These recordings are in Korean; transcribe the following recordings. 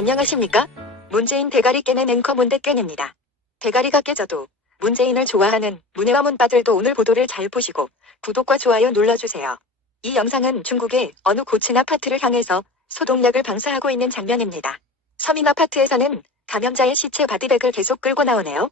안녕하십니까? 문재인 대가리 깨는 앵커 문대깨입니다. 대가리가 깨져도 문재인을 좋아하는 문외와 문바들도 오늘 보도를 잘 보시고 구독과 좋아요 눌러주세요. 이 영상은 중국의 어느 고층 아파트를 향해서 소독약을 방사하고 있는 장면입니다. 서민 아파트에서는 감염자의 시체 바디백을 계속 끌고 나오네요.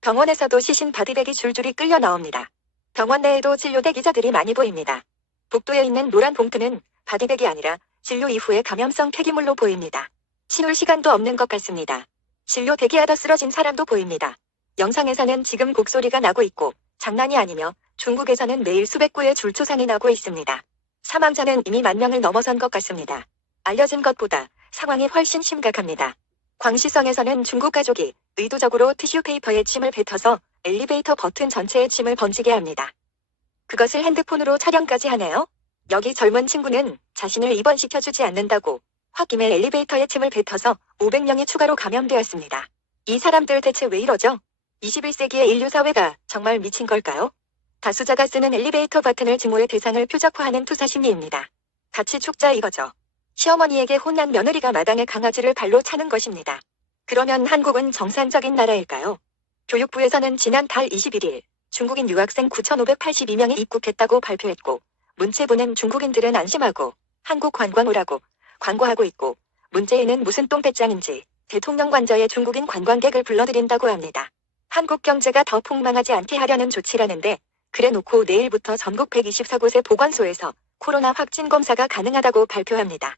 병원에서도 시신 바디백이 줄줄이 끌려 나옵니다. 병원 내에도 진료 대기자들이 많이 보입니다. 복도에 있는 노란 봉투는 바디백이 아니라 진료 이후의 감염성 폐기물로 보입니다. 치울 시간도 없는 것 같습니다. 진료 대기하다 쓰러진 사람도 보입니다. 영상에서는 지금 곡소리가 나고 있고 장난이 아니며 중국에서는 매일 수백 구의 줄초상이 나고 있습니다. 사망자는 이미 10,000명을 넘어선 것 같습니다. 알려진 것보다 상황이 훨씬 심각합니다. 광시성에서는 중국 가족이 의도적으로 티슈페이퍼에 침을 뱉어서 엘리베이터 버튼 전체에 침을 번지게 합니다. 그것을 핸드폰으로 촬영까지 하네요. 여기 젊은 친구는 자신을 입원시켜주지 않는다고 홧김에 엘리베이터에 침을 뱉어서 500명이 추가로 감염되었습니다. 이 사람들 대체 왜 이러죠? 21세기의 인류 사회가 정말 미친 걸까요? 다수자가 쓰는 엘리베이터 버튼을 증오의 대상을 표적화하는 투사심리입니다. 같이 죽자 이거죠. 시어머니에게 혼난 며느리가 마당에 강아지를 발로 차는 것입니다. 그러면 한국은 정상적인 나라일까요? 교육부에서는 지난 달 21일 중국인 유학생 9,582명이 입국했다고 발표했고 문체부는 중국인들은 안심하고 한국 관광 오라고 광고하고 있고 문재인은 무슨 똥배짱인지 대통령 관저에 중국인 관광객을 불러들인다고 합니다. 한국 경제가 더 폭망하지 않게 하려는 조치라는데 그래놓고 내일부터 전국 124곳의 보건소에서 코로나 확진 검사가 가능하다고 발표합니다.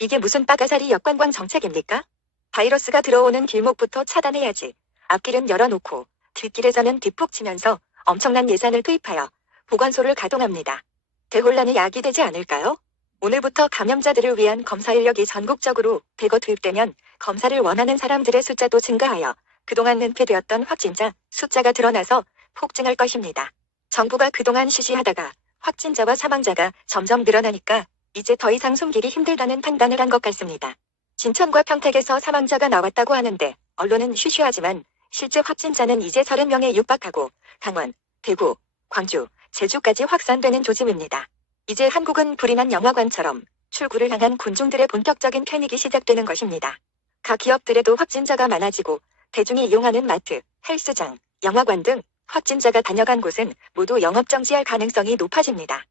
이게 무슨 빠가사리 역관광 정책입니까? 바이러스가 들어오는 길목부터 차단해야지. 앞길은 열어놓고 뒷길에서는 뒷북 치면서 엄청난 예산을 투입하여 보건소를 가동합니다. 대혼란이 야기되지 않을까요? 오늘부터 감염자들을 위한 검사 인력이 전국적으로 대거 투입되면 검사를 원하는 사람들의 숫자도 증가하여 그동안 은폐되었던 확진자 숫자가 드러나서 폭증할 것입니다. 정부가 그동안 쉬쉬하다가 확진자와 사망자가 점점 늘어나니까 이제 더 이상 숨기기 힘들다는 판단을 한 것 같습니다. 진천과 평택에서 사망자가 나왔다고 하는데 언론은 쉬쉬하지만 실제 확진자는 이제 30명에 육박하고 강원, 대구, 광주, 제주까지 확산되는 조짐입니다. 이제 한국은 불이 난 영화관처럼 출구를 향한 군중들의 본격적인 패닉이 시작되는 것입니다. 각 기업들에도 확진자가 많아지고 대중이 이용하는 마트, 헬스장, 영화관 등 확진자가 다녀간 곳은 모두 영업정지할 가능성이 높아집니다.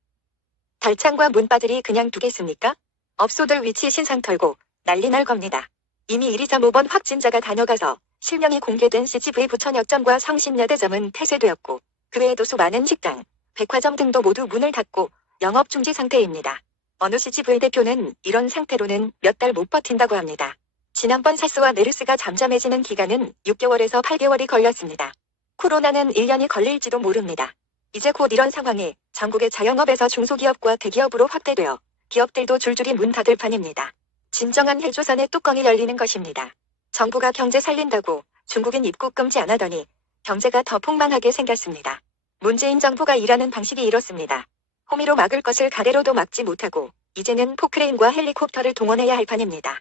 달창과 문바들이 그냥 두겠습니까? 업소들 위치 신상 털고 난리 날 겁니다. 이미 1235번 확진자가 다녀가서 실명이 공개된 CGV 부천역점과 성신여대점은 폐쇄되었고 그 외에도 수많은 식당, 백화점 등도 모두 문을 닫고 영업 중지 상태입니다. 어느 CGV 대표는 이런 상태로는 몇 달 못 버틴다고 합니다. 지난번 사스와 메르스가 잠잠해지는 기간은 6개월에서 8개월이 걸렸습니다. 코로나는 1년이 걸릴지도 모릅니다. 이제 곧 이런 상황이 전국의 자영업에서 중소기업과 대기업으로 확대되어 기업들도 줄줄이 문 닫을 판입니다. 진정한 헬조선의 뚜껑이 열리는 것입니다. 정부가 경제 살린다고 중국인 입국 금지 안 하더니 경제가 더 폭망하게 생겼습니다. 문재인 정부가 일하는 방식이 이렇습니다. 호미로 막을 것을 가래로도 막지 못하고 이제는 포크레인과 헬리콥터를 동원해야 할 판입니다.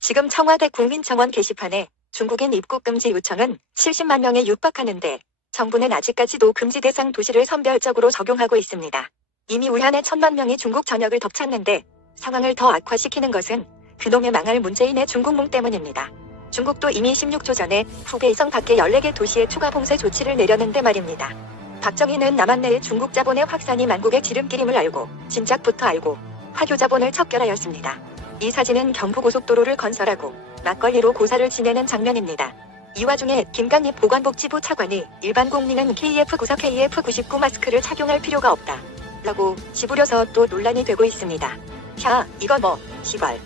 지금 청와대 국민청원 게시판에 중국인 입국 금지 요청은 70만 명에 육박하는데 정부는 아직까지도 금지 대상 도시를 선별적으로 적용하고 있습니다. 이미 울한에 1,000만 명이 중국 전역을 덮쳤는데 상황을 더 악화시키는 것은 그놈의 망할 문재인의 중국몽 때문입니다. 중국도 이미 16조 전에 후베이성 밖의 14개 도시에 추가 봉쇄 조치를 내렸는데 말입니다. 박정희는 남한 내의 중국 자본의 확산이 만국의 지름길임을 알고 진작부터 알고 화교 자본을 척결하였습니다. 이 사진은 경부고속도로를 건설하고 막걸리로 고사를 지내는 장면입니다. 이 와중에 김강립 보건복지부 차관이 일반 국민은 KF94, KF99 마스크를 착용할 필요가 없다 라고 지부려서 또 논란이 되고 있습니다. 야, 이거 뭐 시발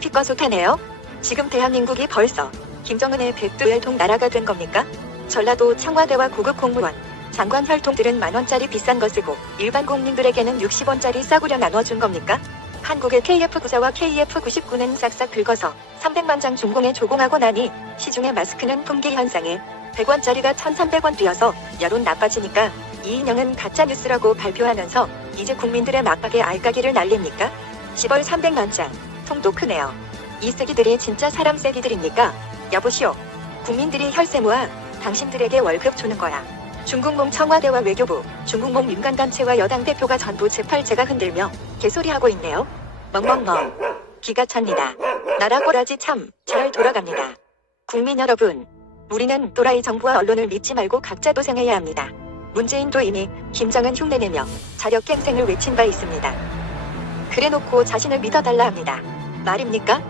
피꺼소타네요? 지금 대한민국이 벌써 김정은의 백두혈통 나라가 된 겁니까? 전라도 청와대와 고급 공무원, 장관 혈통들은 만원짜리 비싼 거 쓰고 일반 국민들에게는 60원짜리 싸구려 나눠준 겁니까? 한국의 KF94와 KF99는 싹싹 긁어서 300만 장 중공에 조공하고 나니 시중의 마스크는 품귀 현상에 100원짜리가 1,300원 뛰어서 여론 나빠지니까 이인영은 가짜뉴스라고 발표하면서 이제 국민들의 막박에 알까기를 날립니까? 10월 300만 장, 통도 크네요. 이 쓰기들이 진짜 사람 쓰기들입니까? 여보시오. 국민들이 혈세 모아 당신들에게 월급 주는 거야. 중국몽 청와대와 외교부, 중국몽 민간단체와 여당 대표가 전부 제 팔 제가 흔들며 개소리하고 있네요. 멍멍멍. 기가 찹니다. 나라 꼬라지 참 잘 돌아갑니다. 국민 여러분, 우리는 또라이 정부와 언론을 믿지 말고 각자 도생해야 합니다. 문재인도 이미 김정은 흉내내며 자력갱생을 외친 바 있습니다. 그래놓고 자신을 믿어달라 합니다. 말입니까?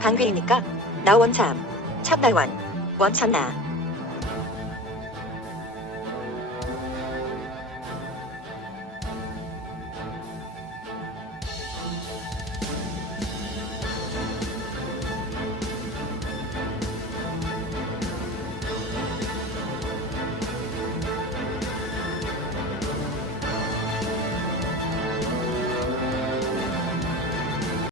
방귀입니까? 나 원참, 참나원, 원참나.